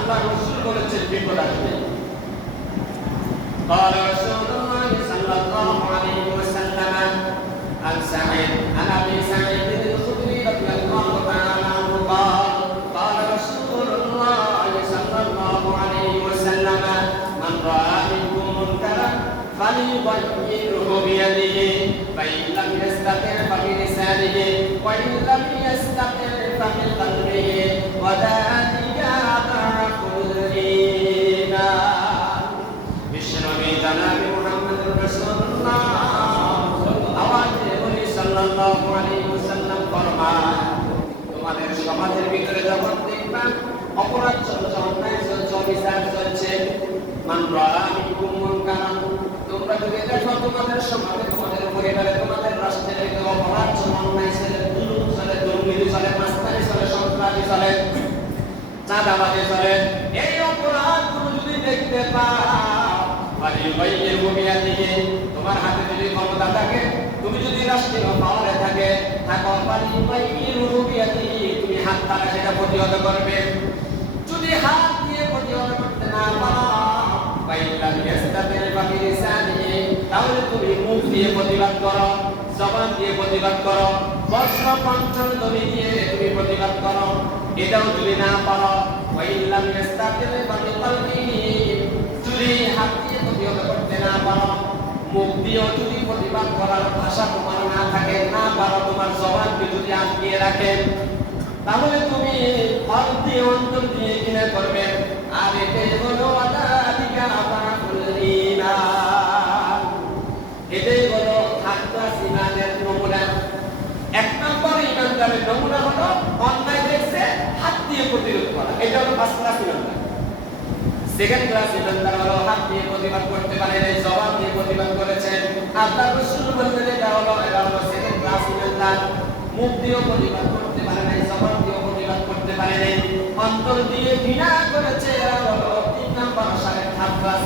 আল্লাহ রসুল বলেছেন বিপদ আসবে قال رسول الله صلى الله عليه وسلم عن سعيد عن ابي سعيد الخدري رضي الله تعالى عنه قال قال رسول الله صلى الله عليه وسلم من راى منكم منكرا فليغيره بيده فان لم يستطع فبلسانه وان لم يستطع তোমরা হাতে যদি তুমি যদি রাষ্ট্রীয় পাওয়ারে থাকে থাকো ফালিউবাইয়ির মুবিয়াতিহি তুমি হাত দ্বারা সেটা প্রতিহত করবে যদি হাত দিয়ে প্রতিহত করতে না পারো ফাইল্লাম ইয়াস্তাতিল ফাবিলিসানিহি তাহলে তুমি মুখ দিয়ে প্রতিবাদ করো, জবান দিয়ে প্রতিবাদ করো বজ্র পঞ্চম তুমি দিয়ে তুমি প্রতিবাদ করো। এটাও যদি না পারো, ওয়াইল্লাম যদি হাত দিয়ে প্রতিহত করতে না পারো। মুখ দিয়েও যদি প্রতিবাদ করার ভাষা তোমার না থাকে, না পারো তোমার জবানকে যদি আটকিয়ে রাখেন তাহলে তুমি ফল দিয়ে অন্তর দিয়ে কিনে করবে আর এটাই আদালিকা আবাকুল ঈমান এটাই হলো আত্মাস ইমানের নমুনা এক নম্বর ইমানদারের নমুনা হলো অন্যায় দেখছে হাত দিয়ে প্রতিরোধ করা এটা হলো ফার্স্ট ক্লাস ইমানদার সেকেন্ড ক্লাস ইমানদার হলো হাত দিয়ে প্রতিবাদ করতে পারে নাই, জবাব দিয়ে প্রতিবাদ করেছেন আল্লাহ রাসূল বললেন এটা হলো এটা সেকেন্ড ক্লাস ইমানদার মুখ দিয়েও প্রতিবাদ করতে পারে নাই, জবাব দিয়েও প্রতিবাদ করতে পারে নাই। অন্তর দিয়ে ঘৃণা করেছে এরা হলো তিন নম্বর সাড়ে থার্ড ক্লাস